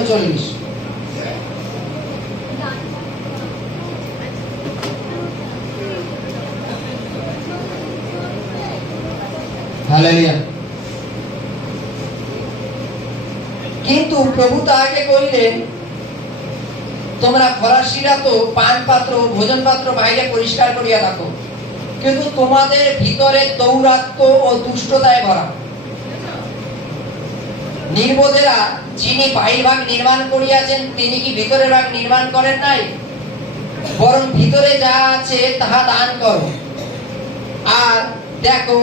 39। Hallelujah. কিন্তু প্রভু তাহাকে কহিলেন, তোমরা ফরাসিরা তো পান পাত্র ভোজন পাত্র বাইরে পরিষ্কার করিয়া রাখো, কিন্তু তোমাদের ভিতরে দৌরাত্ম্য ও দুষ্টতায় ভরা। নির্বোধেরা যিনি বাহির ভাগ নির্মাণ করিয়াছেন তিনি কি ভিতরের ভাগ নির্মাণ করেন নাই? বরং ভিতরে যা আছে তাহা দান করো। আর দেখো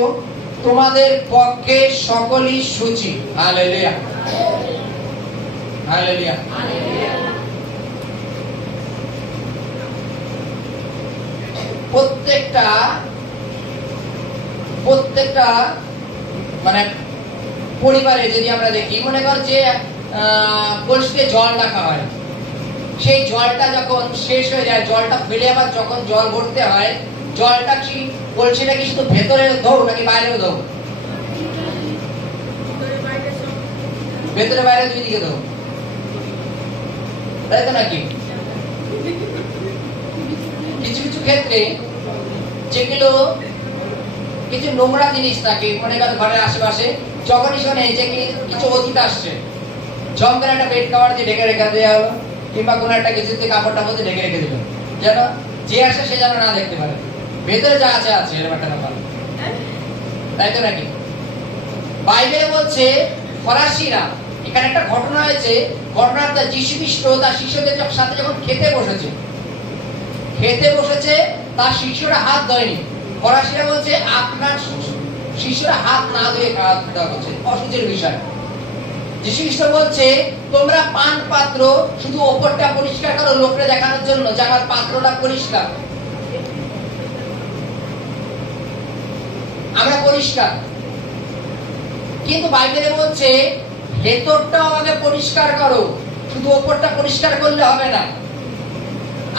তোমাদের পক্ষে সকলই সূচি। Hallelujah, hallelujah. প্রত্যেকটা মানে পরিবারে যদি আমরা দেখি, মনে কর যে কলসিতে জল রাখা হয়, সেই জলটা যখন শেষ হয়ে যায়, জলটা ফেলে আবার যখন জল ভরতে হয়, জলটা কি কলসিটা কি শুধু ভেতরে দাও নাকি বাইরেও দাও? ভেতরে বাইরে দুই দিকে দাও, তাই তো নাকি? কিছু কিছু ক্ষেত্রে যেগুলো কিছু নোংরা জিনিস থাকে, মনে করেন ঘরের আশেপাশে, যখনই শোনে যে কিছু অতীত আসছে, জঙ্গলে একটা বেড কভার দিয়ে ঢেকে রেখে দেওয়া হলো, কিংবা কোনো একটা কিছুতে কাপড়টা মধ্যে ঢেকে রেখে দিল, যেন যে আসে সে যেন না দেখতে পারে ভেতরে যা আছে আছে, এরকম একটা ব্যাপার, তাই তো নাকি? বাইবেলে বলছে ফরাসিরা, এখানে একটা ঘটনা হয়েছে, ঘটনাটা যীশু খ্রিস্ট তার শিষ্যদের সাথে যখন খেতে বসেছে, তার শিষ্যরা হাত ধোয়নি। ফরাসিরা বলছে আপনার শিষ্যরা হাত না ধুয়ে খাওয়া হচ্ছে, অসুচির বিষয়। যীশু খ্রিস্ট বলছে তোমরা পান পাত্র শুধু ওপরটা পরিষ্কার করো লোককে দেখানোর জন্য যে আমার পাত্রটা পরিষ্কার, আমরা পরিষ্কার। কিন্তু বাইবেলে বলছে ভেতরটাও আগে পরিষ্কার করো, শুধু ওপরটা পরিষ্কার করলে হবে না।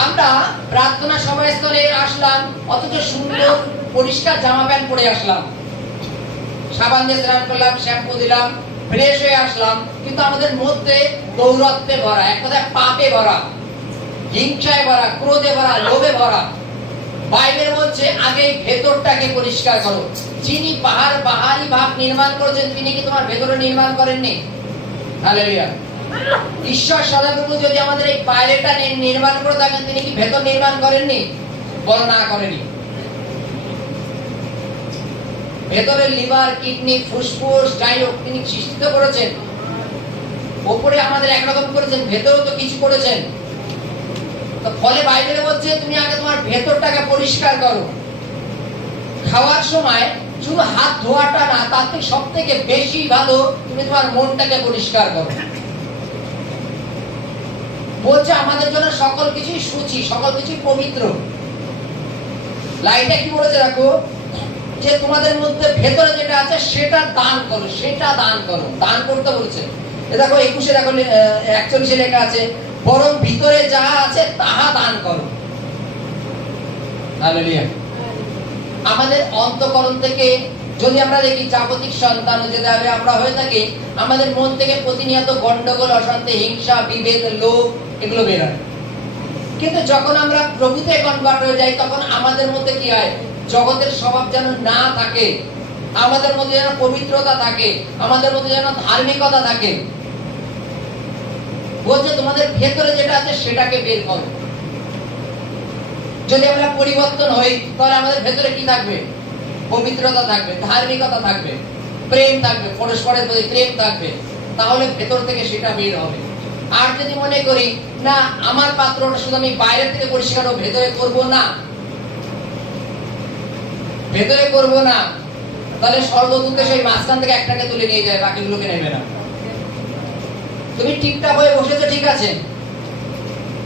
আমরা প্রার্থনা সভাস্থলে আসলাম, অথচ সুন্দর পরিষ্কার জামা প্যান্ট পরে আসলাম, সাবান দিয়ে স্নান করলাম, শ্যাম্পু দিলাম, ফ্রেশ হয়ে আসলাম, কিন্তু আমাদের মধ্যে দৌরাত্ম্যে ভরা, এক কথায় পাপে ভরা, হিংসায় ভরা, ক্রোধে ভরা, লোভে ভরা। বাইবেল বলছে আগে ভেতরটাকে পরিষ্কার করো। যিনি বাহারি ভাগ নির্মাণ করেছেন তিনি কি তোমার ভেতরে নির্মাণ করেননি? হালেলুয়া। ঈশ্বর সদাপ্রভু যদি আমাদের এই বাইরেটা নির্মাণ করে থাকেন, তিনি কি ভেতর নির্মাণ করেননি? বল না, করেনি। ভেতরে লিভার, কিডনি, ফুসফুস যাই হোক তিনি সৃষ্টি করেছেন, উপরে আমাদের একরকম করেছেন, ভেতরেও তো কিছু করেছেন। তো ফলে বাইবেলে বলছে তুমি আগে তোমার ভেতরটাকে পরিষ্কার করো। খাওয়ার সময় শুধু হাত ধোয়াটা না, তার থেকে সব থেকে বেশি ভালো তুমি তোমার মনটাকে পরিষ্কার করো। বলছে আমাদের জন্য সকল কিছুই সূচি, সকল কিছুই পবিত্র। লাইটে কি বলেছে রাখো, যে তোমাদের মধ্যে ভেতরে যেটা আছে সেটা দান করো, সেটা দান করো, দান করতে বলছে। দেখো 21 দেখো 41 লেখা আছে বরং ভিতরে যা আছে তাহা দান করো। হালেলুয়া। আমাদের অন্তঃকরণ থেকে যদি আমরা দেখি জাগতিক সন্তান যেভাবে আমরা হয়ে থাকি, আমাদের মন থেকে প্রতিনিয়ত গন্ডগোল, অশান্তি, হিংসা, বিভেদ, লোভ এগুলো বের হয়। কিন্তু যখন আমরা প্রভুতে কনভার্ট হয়ে যাই তখন আমাদের মধ্যে কি হয়, জগতের স্বভাব যেন না থাকে, আমাদের মধ্যে যেন পবিত্রতা থাকে, আমাদের মধ্যে যেন ধার্মিকতা থাকে। বলছে তোমাদের ভেতরে যেটা আছে সেটাকে বের করো। যদি আমরা পরিবর্তন হই তাহলে আমাদের ভেতরে কি থাকবে? পবিত্রতা থাকবে, ধার্মিকতা থাকবে, প্রেম থাকবে, পরস্পরের প্রতি প্রেম থাকবে, তাহলে ভেতর থেকে সেটা বের হবে। আর যদি মনে করি না আমার পাত্রটা শুধু আমি বাইরে থেকে পরিষ্কার ও ভেতরে করব না, তাহলে স্বর্গদূত সেই মাঝখান থেকে একটাকে তুলে নিয়ে যায়, বাকিগুলোকে নেবে না। তুমি ঠিকঠাক হয়ে বসেছো, ঠিক আছে,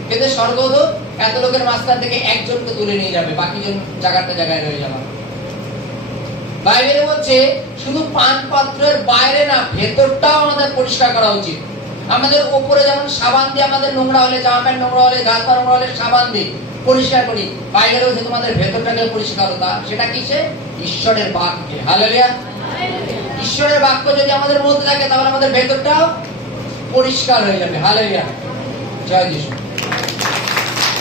কিন্তু স্বর্গদূত এত লোকের মাঝখান থেকে একজনকে তুলে নিয়ে যাবে, বাকি জন জায়গায় রয়ে যাবে। বাইবেলে বলছে শুধু পান পাত্রের বাইরে না, ভেতরটাও আমাদের পরিষ্কার করা উচিত। আমাদের উপরে যেমন সাবান দিয়ে আমাদের নোংরা হলে, জামা প্যান্ট নোংরা হলে, গাছ পা নোংরা হলে সাবান দিয়ে পরিষ্কার করি, বাইরে বলছে তোমাদের ভেতরটাকে পরিষ্কার করতে। সেটা কিসে? ঈশ্বরের বাক্যে। হালেলুয়া। ঈশ্বরের বাক্য যদি আমাদের মধ্যে থাকে তাহলে আমাদের ভেতরটাও পরিষ্কার হয়ে যাবে। হালেলুয়া, জয় যিশু।